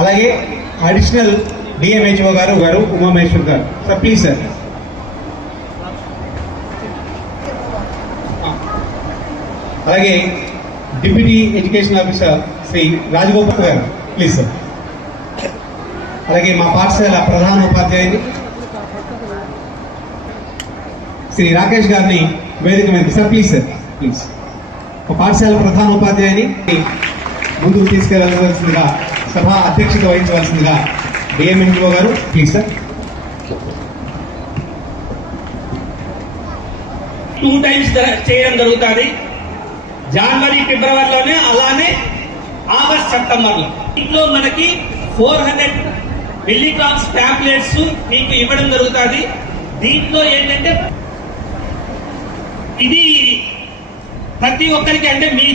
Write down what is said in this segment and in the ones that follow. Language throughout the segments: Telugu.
అలాగే అడిషనల్ డిఎంహెచ్ఓ గారు ఉమామేశ్వర్ గారు. Sir please sir. అలాగే deputy education officer Shri Rajagopal గారు ప్లీజ్ సార్. అలాగే మా పాఠశాల ప్రధాన ఉపాధ్యాయుని శ్రీ రాకేష్ గారిని వేదిక మీద సార్ ప్లీజ్ సార్ ప్లీజ్. మా పాఠశాల ప్రధాన ఉపాధ్యాయుని ముందుకు తీసుకెళ్లవలసిందిగా సభ అధ్యక్షత వహించవలసిందిగా డిఎంహెచ్ఓ గారు ప్లీజ్ సార్. 2 times చేయడం జరుగుతుంది. జనవరి ఫిబ్రవరిలోనే, అలానే ఆగస్ట్ సెప్టెంబర్లో. ఇంట్లో మనకి 400 మిల్లీగ్రామ్స్ టాబ్లెట్స్ మీకు ఇవ్వడం జరుగుతుంది. దీంట్లో ఏంటంటే ఇది ప్రతి ఒక్కరికి, అంటే మీ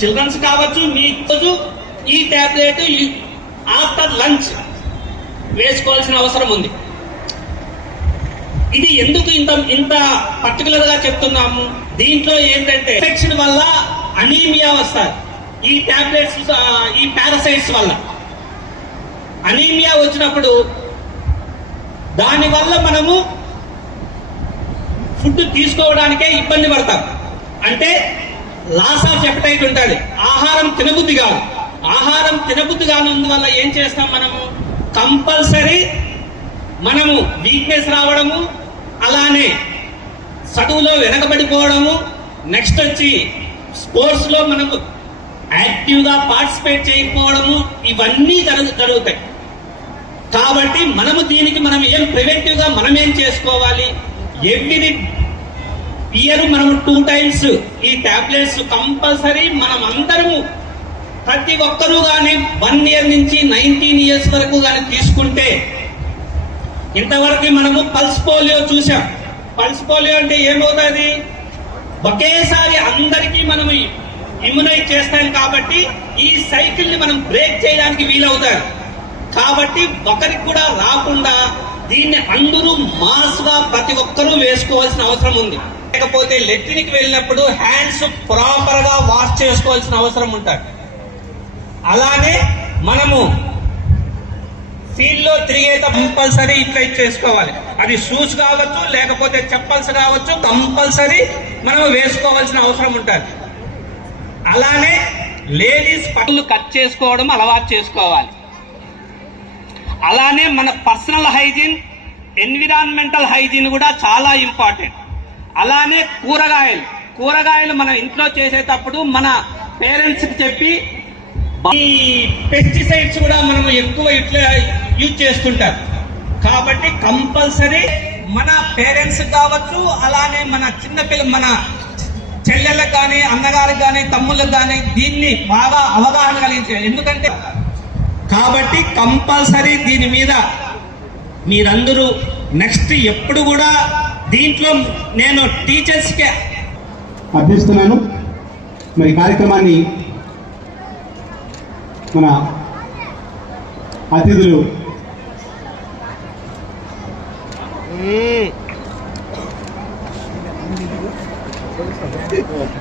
చిల్డ్రన్స్ కావచ్చు, మీ రోజు ఈ టాబ్లెట్ ఆఫ్టర్ లంచ్ వేసుకోవాల్సిన అవసరం ఉంది. ఇది ఎందుకు ఇంత పర్టికులర్ గా చెప్తున్నాము? దీంట్లో ఏంటంటే ఇన్ఫెక్షన్ వల్ల అనీమియా వస్తారు. ఈ టాబ్లెట్స్, ఈ పారాసైట్స్ వల్ల అనీమియా వచ్చినప్పుడు దానివల్ల మనము ఫుడ్ తీసుకోవడానికే ఇబ్బంది పడతాం. అంటే లాస్ ఆఫ్ ఎపటైట్ ఉంటుంది. ఆహారం తినబుద్ధి కాదు. ఆహారం తినబుద్ధి కానందువల్ల ఏం చేస్తాం మనము? కంపల్సరీ మనము వీక్నెస్ రావడము, అలానే చదువులో వెనకబడిపోవడము, నెక్స్ట్ వచ్చి స్పోర్ట్స్ లో మనము యాక్టివ్ గా పార్టిసిపేట్ చేయకపోవడము, ఇవన్నీ జరుగుతాయి. కాబట్టి మనము దీనికి ఏం ప్రివెంటివ్ గా మనం ఏం చేసుకోవాలి? ఎవ్రీ ఇయర్ మనము 2 times ఈ టాబ్లెట్స్ కంపల్సరీ మనం అందరము, ప్రతి ఒక్కరూ కానీ 1 year నుంచి 19 years వరకు కానీ తీసుకుంటే, ఇంతవరకు మనము పల్స్ పోలియో చూసాం. పల్స్ పోలియో అంటే ఏమవుతుంది? ఒకేసారి అందరికీ మనము ఇమ్యునైజ్ చేస్తాం. కాబట్టి ఈ సైకిల్ ని మనం బ్రేక్ చేయడానికి వీలవుతారు. కాబట్టి ఒకరికి కూడా రాకుండా దీన్ని అందరూ మాస్ గా ప్రతి ఒక్కరూ వేసుకోవాల్సిన అవసరం ఉంది. లేకపోతే లెట్రిన్కి వెళ్ళినప్పుడు హ్యాండ్స్ ప్రాపర్ గా వాష్ చేసుకోవాల్సిన అవసరం ఉంటుంది. అలానే మనము ఫీల్డ్ లో తిరిగేట కంపల్సరీ ఇట్లా చేసుకోవాలి. అది షూస్ కావచ్చు, లేకపోతే చెప్పల్స్ కావచ్చు, కంపల్సరీ మనం వేసుకోవాల్సిన అవసరం ఉంటుంది. అలానే లేడీస్ పళ్ళు కట్ చేసుకోవడం అలవాటు చేసుకోవాలి. అలానే మన పర్సనల్ హైజీన్, ఎన్విరాన్మెంటల్ హైజీన్ కూడా చాలా ఇంపార్టెంట్. అలానే కూరగాయలు మనం ఇంట్లో చేసేటప్పుడు మన పేరెంట్స్ కి చెప్పి, ఈ పెస్టిసైడ్స్ కూడా మనం ఎక్కువ ఇట్లా యూజ్ చేస్తుంటారు. కాబట్టి కంపల్సరీ మన పేరెంట్స్ కావచ్చు, అలానే మన మన చెల్లెళ్ళకి కానీ, అన్నగారికి కానీ, తమ్ముళ్ళకి కానీ దీన్ని బాగా అవగాహన కలిగించాలి. ఎందుకంటే కాబట్టి కంపల్సరీ దీని మీద మీరందరూ నెక్స్ట్ ఎప్పుడు కూడా దీంట్లో నేను టీచర్స్కే అభ్యస్తున్నాను. మరి కార్యక్రమాన్ని మన అతిథులు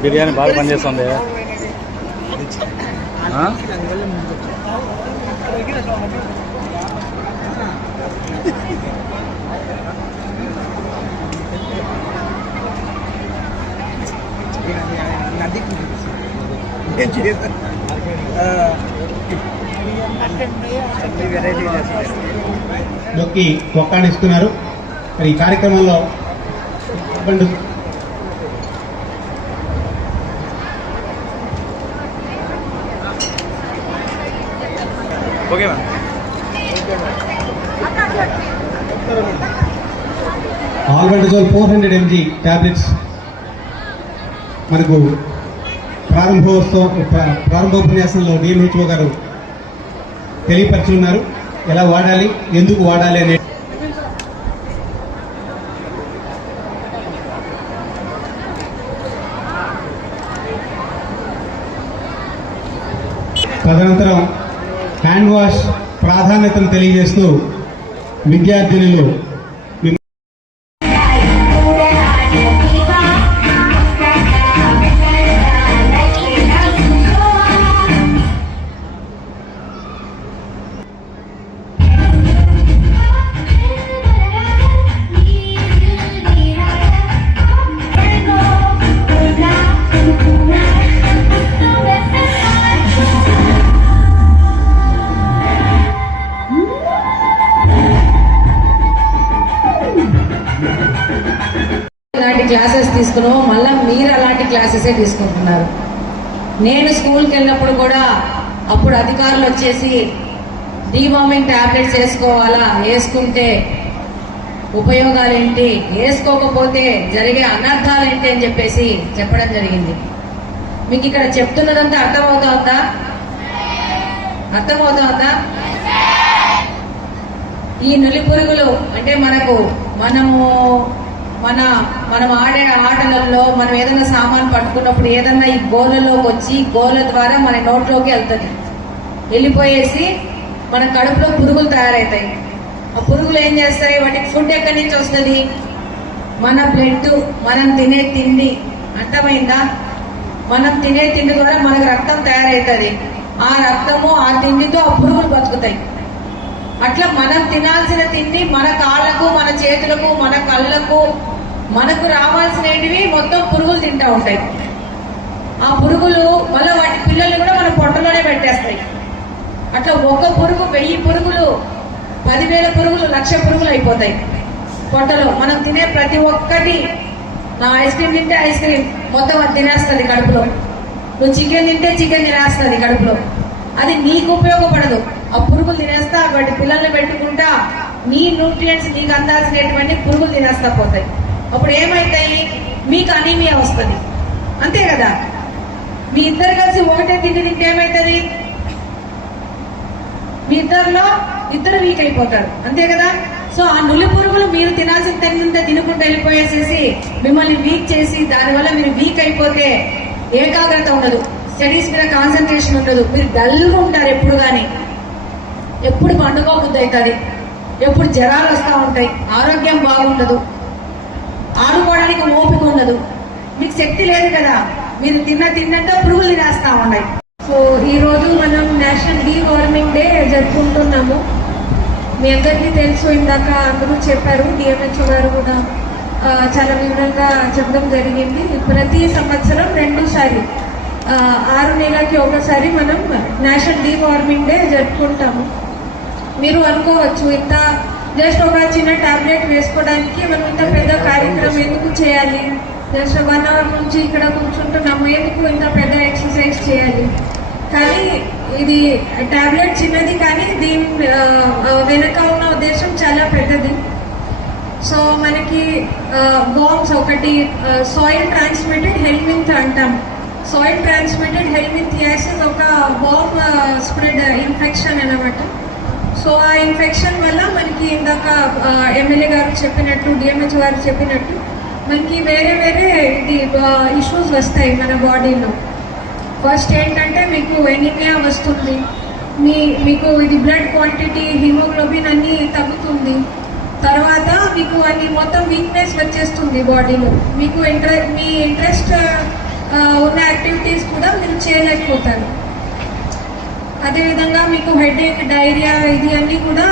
బిర్యానీ బాగా పనిచేస్తుంది. నొక్కి ఒక్కాడిస్తున్నారు. మరి ఈ కార్యక్రమంలో okay ma'am. Albendazole 400 mg tablets మనకు ప్రారంభోపన్యాసంలో డిఎంహెచ్ఓ గారు తెలియపరచున్నారు. ఎలా వాడాలి, ఎందుకు వాడాలి అనే తదనంతరం హ్యాండ్ వాష్ ప్రాధాన్యతను తెలియజేస్తూ విద్యార్థినులు క్లాసెస్ తీసుకున్నామో మళ్ళీ మీరు అలాంటి క్లాసెసే తీసుకుంటున్నారు. నేను స్కూల్కి వెళ్ళినప్పుడు కూడా అప్పుడు అధికారులు వచ్చేసి డీవార్మింగ్ ట్యాబ్లెట్స్ వేసుకోవాలా, వేసుకుంటే ఉపయోగాలు ఏంటి, వేసుకోకపోతే జరిగే అనర్థాలు ఏంటి అని చెప్పేసి చెప్పడం జరిగింది. మీకు ఇక్కడ చెప్తున్నదంతా అర్థమవుతుందా? ఈ నులి పురుగులు అంటే మనం ఆడే ఆటలలో మనం ఏదైనా సామాన్ పట్టుకున్నప్పుడు ఏదన్నా ఈ గోళ్ళలోకి వచ్చి గోళ్ళ ద్వారా మన నోట్లోకి వెళ్తుంది, వెళ్ళిపోయేసి మన కడుపులో పురుగులు తయారవుతాయి. ఆ పురుగులు ఏం చేస్తాయి? వాటికి ఫుడ్ ఎక్కడి నుంచి వస్తుంది? మన బ్లడ్, మనం తినే తిండి. అర్థమైందా? మనం తినే తిండి ద్వారా మనకు రక్తం తయారవుతుంది. ఆ రక్తము ఆ తిండితో ఆ పురుగులు బతుకుతాయి. అట్లా మనం తినాల్సిన తిండి మన కాళ్ళకు, మన చేతులకు, మన కళ్ళకు, మనకు రావాల్సినవి మొత్తం పురుగులు తింటా ఉంటాయి. ఆ పురుగులు మళ్ళీ వాటి పిల్లల్ని కూడా మన పొట్టలోనే పెట్టేస్తాయి. అట్లా ఒక పురుగు 1000 పురుగులు, 10,000 పురుగులు, 1,00,000 పురుగులు అయిపోతాయి పొట్టలో. మనం తినే ప్రతి ఒక్కటి, నా ఐస్ క్రీమ్ తింటే ఐస్ క్రీమ్ మొత్తం అది తినేస్తుంది కడుపులో. నువ్వు చికెన్ తింటే చికెన్ తినేస్తుంది కడుపులో. అది నీకు ఉపయోగపడదు. ఆ పురుగులు తినేస్తా వాటి పిల్లల్ని పెట్టుకుంటా నీ న్యూట్రియంట్స్ నీకు అందాల్సినటువంటి పురుగులు తినేస్తా పోతాయి. అప్పుడు ఏమైతాయి? మీకు అనీమియా వస్తుంది. అంతే కదా? మీ ఇద్దరు కలిసి ఒకటే తిండి తింటే ఏమవుతుంది? మీ ఇద్దరు వీక్ అయిపోతారు. అంతే కదా? సో ఆ నులి పురుగులు మీరు తినాల్సిన తిన్నంత తినుకుంటూ వెళ్ళిపోయేసేసి మిమ్మల్ని వీక్ చేసి దానివల్ల మీరు వీక్ అయిపోతే ఏకాగ్రత ఉండదు, స్టడీస్ మీద కాన్సన్ట్రేషన్ ఉండదు, మీరు డల్గా ఉంటారు. ఎప్పుడు కానీ ఎప్పుడు పండుకోబుద్ధి అవుతుంది, ఎప్పుడు జ్వరాలు వస్తూ ఉంటాయి, ఆరోగ్యం బాగుండదు, ఆడుకోవడానికి ఓపిక ఉండదు, మీకు శక్తి లేదు కదా. మీరు తిన్నంత పురుగులు తినేస్తా ఉన్నాయి. సో ఈరోజు మనం నేషనల్ డీవార్మింగ్ డే జరుపుకుంటున్నాము. మీ అందరికీ తెలుసు, ఇందాక అందరూ చెప్పారు, డిఎంహెచ్ఓ గారు కూడా చాలా వివరంగా చెప్పడం జరిగింది. ప్రతి సంవత్సరం 2 సారి 6 నెలలకి ఒకసారి మనం నేషనల్ డీవార్మింగ్ డే జరుపుకుంటాము. మీరు అనుకోవచ్చు, ఇంత జస్ట్ ఒక చిన్న టాబ్లెట్ వేసుకోవడానికి మనం ఇంత పెద్ద కార్యక్రమం ఎందుకు చేయాలి, జస్ట్ 1 అవర్ నుంచి ఇక్కడ కూర్చుంటున్నాము, ఎందుకు ఇంత పెద్ద ఎక్సర్సైజ్ చేయాలి? కానీ ఇది టాబ్లెట్ చిన్నది, కానీ దీని వెనక ఉన్న ఉద్దేశం చాలా పెద్దది. సో మనకి బాంబ్స్ ఒకటి సాయిల్ ట్రాన్స్మిటెడ్ హెల్మింత్ అంటాం. సాయిల్ ట్రాన్స్మిటెడ్ హెల్మింథియాసిస్ ఒక బాంబ్ స్ప్రెడ్ ఇన్ఫెక్షన్ అన్నమాట. సో ఆ ఇన్ఫెక్షన్ వల్ల మనకి ఇందాక ఎమ్మెల్యే గారు చెప్పినట్టు, డిఎంహెచ్ గారు చెప్పినట్టు మనకి వేరే ఇది ఇష్యూస్ వస్తాయి మన బాడీలో. ఫస్ట్ ఏంటంటే మీకు ఎనీమియా వస్తుంది, మీకు ఇది బ్లడ్ క్వాంటిటీ, హిమోగ్లోబిన్ అన్నీ తగ్గుతుంది. తర్వాత మీకు అన్ని మొత్తం వీక్నెస్ వచ్చేస్తుంది బాడీలో. మీకు మీ ఇంట్రెస్ట్ ఉన్న యాక్టివిటీస్ కూడా మీరు చేయలేకపోతారు. అదేవిధంగా మీకు హెడేక్, డైరియా ఇది అన్నీ కూడా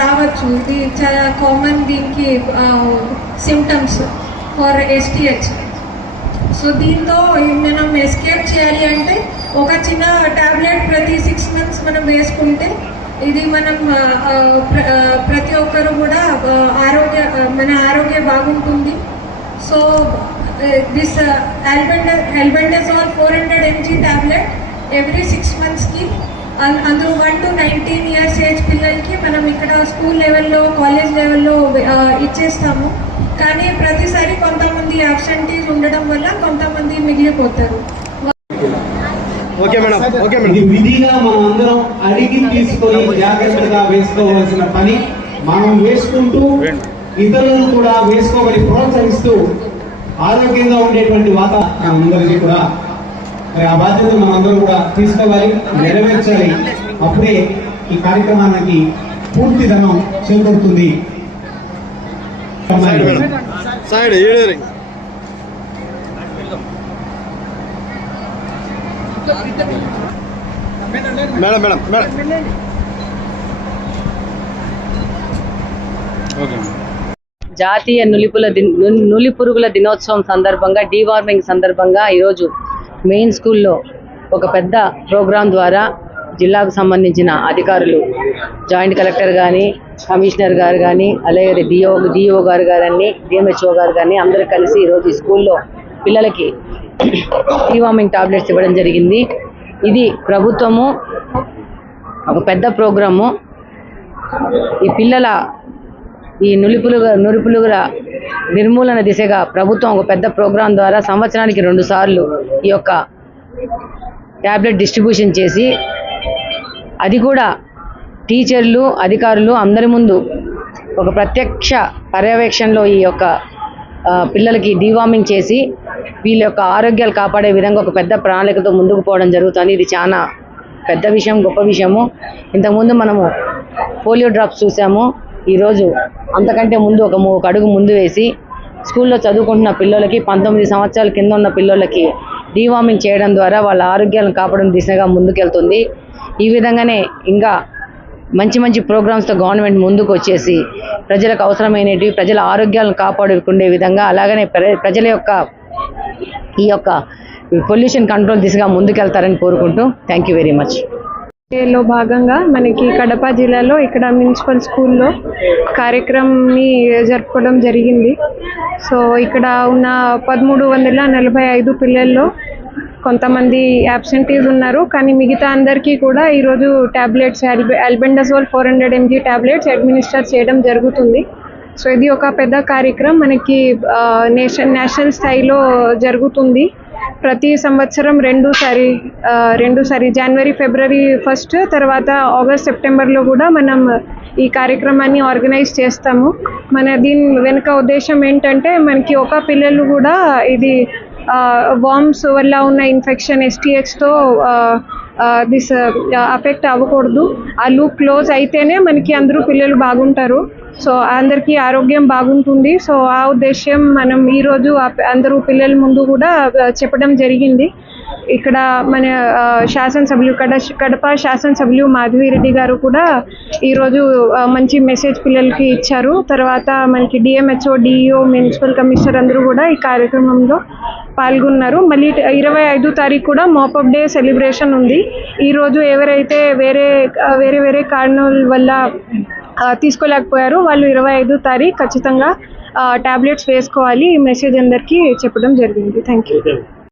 రావచ్చు. ఇది చాలా కామన్ దీనికి సిమ్టమ్స్ ఫర్ STH. సో దీంతో మనం ఎస్కేప్ చేయాలి అంటే ఒక చిన్న టాబ్లెట్ ప్రతి 6 months మనం వేసుకుంటే ఇది మనం ప్రతి ఒక్కరు కూడా మన ఆరోగ్యం బాగుంటుంది. So this albendazole 400 mg tablet every 6 monthsకి, అందులో 1 to 19 years ఏజ్ పిల్లలకి మనం ఇక్కడ స్కూల్ లెవెల్లో, కాలేజ్ లెవెల్లో ఇచ్చేస్తాము. కానీ ప్రతిసారి కొంతమంది అబ్సెంటీస్ ఉండడం వల్ల కొంతమంది మిగిలిపోతారు. ఇది విధిగా మనం అందరం అడిగి తీసుకొని జాగ్రత్తగా వేసుకోవాల్సిన పని. మనం వేసుకుంటూ ఇతరులను కూడా వేసుకోమని ప్రోత్సహిస్తూ ఆరోగ్యంగా ఉండేటువంటి వాతావరణం అందరికీ కూడా ఆ బాధ్యతను మనం అందరం కూడా తీసుకోవాలి, నెరవేర్చాలి. అప్పుడే ఈ కార్యక్రమానికి పూర్తి ధనం చేకూరుతుంది. జాతీయ నులి పురుగుల దినోత్సవం సందర్భంగా, డీవార్మింగ్ సందర్భంగా ఈరోజు మెయిన్ స్కూల్లో ఒక పెద్ద ప్రోగ్రాం ద్వారా జిల్లాకు సంబంధించిన అధికారులు, జాయింట్ కలెక్టర్ కానీ, కమిషనర్ గారు కానీ, అలాగే డిఓ గారు కానీ, డిఎంహెచ్ఓ గారు కానీ అందరూ కలిసి ఈరోజు ఈ స్కూల్లో పిల్లలకి డీవార్మింగ్ టాబ్లెట్స్ ఇవ్వడం జరిగింది. ఇది ప్రభుత్వము ఒక పెద్ద ప్రోగ్రాము. ఈ పిల్లల ఈ నులిపులుగుల నిర్మూలన దిశగా ప్రభుత్వం ఒక పెద్ద ప్రోగ్రాం ద్వారా సంవత్సరానికి 2 సార్లు ఈ యొక్క ట్యాబ్లెట్ డిస్ట్రిబ్యూషన్ చేసి, అది కూడా టీచర్లు, అధికారులు అందరి ముందు ఒక ప్రత్యక్ష పర్యవేక్షణలో ఈ యొక్క పిల్లలకి డీవార్మింగ్ చేసి వీళ్ళ యొక్క ఆరోగ్యాలు కాపాడే విధంగా ఒక పెద్ద ప్రణాళికతో ముందుకు పోవడం జరుగుతుంది. ఇది చాలా పెద్ద విషయం, గొప్ప విషయము. ఇంతకుముందు మనము పోలియో డ్రాప్స్ చూసాము. ఈరోజు అంతకంటే ముందు ఒక అడుగు ముందు వేసి స్కూల్లో చదువుకుంటున్న పిల్లలకి 19 సంవత్సరాల కింద ఉన్న పిల్లలకి డీవార్మింగ్ చేయడం ద్వారా వాళ్ళ ఆరోగ్యాలను కాపాడడం దిశగా ముందుకెళ్తుంది. ఈ విధంగానే ఇంకా మంచి మంచి ప్రోగ్రామ్స్తో గవర్నమెంట్ ముందుకు వచ్చేసి ప్రజలకు అవసరమైనవి, ప్రజల ఆరోగ్యాలను కాపాడుకునే విధంగా, అలాగనే ప్రజల యొక్క ఈ యొక్క పొల్యూషన్ కంట్రోల్ దిశగా ముందుకెళ్తారని కోరుకుంటూ థ్యాంక్ యూ వెరీ మచ్. లో భాగంగా మనకి కడప జిల్లాలో ఇక్కడ మున్సిపల్ స్కూల్లో కార్యక్రమాన్ని జరుపుకోవడం జరిగింది. సో ఇక్కడ ఉన్న 1345 పిల్లల్లో కొంతమంది యాబ్సెంటీస్ ఉన్నారు, కానీ మిగతా అందరికీ కూడా ఈరోజు tablets albendazole 400 mg tablets administer చేయడం జరుగుతుంది. సో ఇది ఒక పెద్ద కార్యక్రమం మనకి నేషనల్ స్థాయిలో జరుగుతుంది. ప్రతి సంవత్సరం రెండుసారి జనవరి, ఫిబ్రవరి 1 తర్వాత ఆగస్ట్, సెప్టెంబర్లో కూడా మనం ఈ కార్యక్రమాన్ని ఆర్గనైజ్ చేస్తాము. దీని వెనుక ఉద్దేశం ఏంటంటే మనకి ఒక పిల్లలు కూడా ఇది వార్మ్స్ వల్ల ఉన్న ఇన్ఫెక్షన్ STXతో దిస్ అఫెక్ట్ అవ్వకూడదు. ఆ లూప్ క్లోజ్ అయితేనే మనకి అందరూ పిల్లలు బాగుంటారు. సో అందరికీ ఆరోగ్యం బాగుంటుంది. సో ఆ ఉద్దేశం మనం ఈరోజు అందరూ పిల్లల ముందు కూడా చెప్పడం జరిగింది. ఇక్కడ మన శాసనసభ్యులు కడప శాసనసభ్యులు మాధవిరెడ్డి గారు కూడా ఈరోజు మంచి మెసేజ్ పిల్లలకి ఇచ్చారు. తర్వాత మనకి డిఎంహెచ్ఓ, డిఈఓ, మున్సిపల్ కమిషనర్ అందరూ కూడా ఈ కార్యక్రమంలో పాల్గొన్నారు. మళ్ళీ 25వ తారీఖు కూడా మాపప్ డే సెలబ్రేషన్ ఉంది. ఈరోజు ఎవరైతే వేరే కారణాల వల్ల తీసుకోలేకపోయారో వాళ్ళు 25వ తారీఖు ఖచ్చితంగా ట్యాబ్లెట్స్ వేసుకోవాలి. ఈ మెసేజ్ అందరికీ చెప్పడం జరిగింది. Thank you.